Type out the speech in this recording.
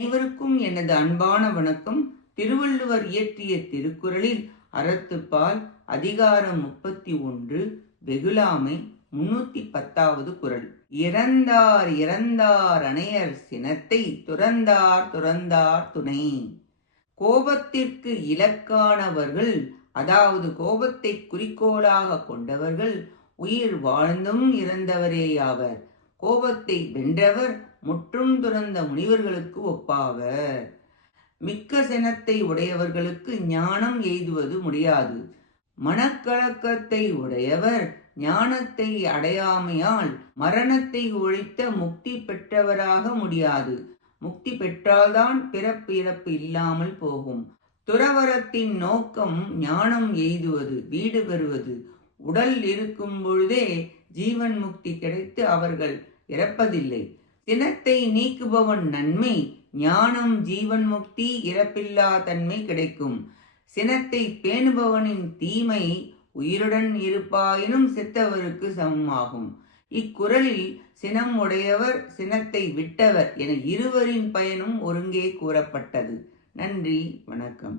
அனைவருக்கும் எனது அன்பான வணக்கம். திருவள்ளுவர் இயற்றிய திருக்குறளில் அறத்துப்பால் அதிகாரம் முப்பத்தி ஒன்று வெகுளாமை முன்னூத்தி பத்தாவது குறள். இறந்தார் இறந்தார் அணையர் சினத்தை துறந்தார் துறந்தார் துணை. கோபத்திற்கு இலக்கானவர்கள் அதாவது கோபத்தை குறிக்கோளாக கொண்டவர்கள் உயிர் வாழ்ந்தும் இறந்தவரேயாவர். கோபத்தை வென்றவர் முற்றும் துறந்த முனிவர்களுக்கு ஒப்பாவர். மிக்க சினத்தை உடையவர்களுக்கு ஞானம் எய்துவது முடியாது. மனக்கலக்கத்தை உடையவர் ஞானத்தை அடையாமையால் மரணத்தை ஒழித்த முக்தி பெற்றவராக முடியாது. முக்தி பெற்றால்தான் பிறப்பு இறப்பு இல்லாமல் போகும். துறவரத்தின் நோக்கம் ஞானம் எய்துவது வீடு பெறுவது. உடல் இருக்கும் பொழுதே ஜீவன் முக்தி கிடைத்து அவர்கள் இறப்பதில்லை. சினத்தை நீக்குபவன் நன்மை ஞானம் ஜீவன் முக்தி இறப்பில்லா தன்மை கிடைக்கும். சினத்தை பேணுபவனின் தீமை உயிருடன் இருப்பாயினும் செத்தவருக்கு சமமாகும். இக்குறளில் சினம் உடையவர் சினத்தை விட்டவர் என இருவரின் பயனும் ஒருங்கே கூறப்பட்டது. நன்றி வணக்கம்.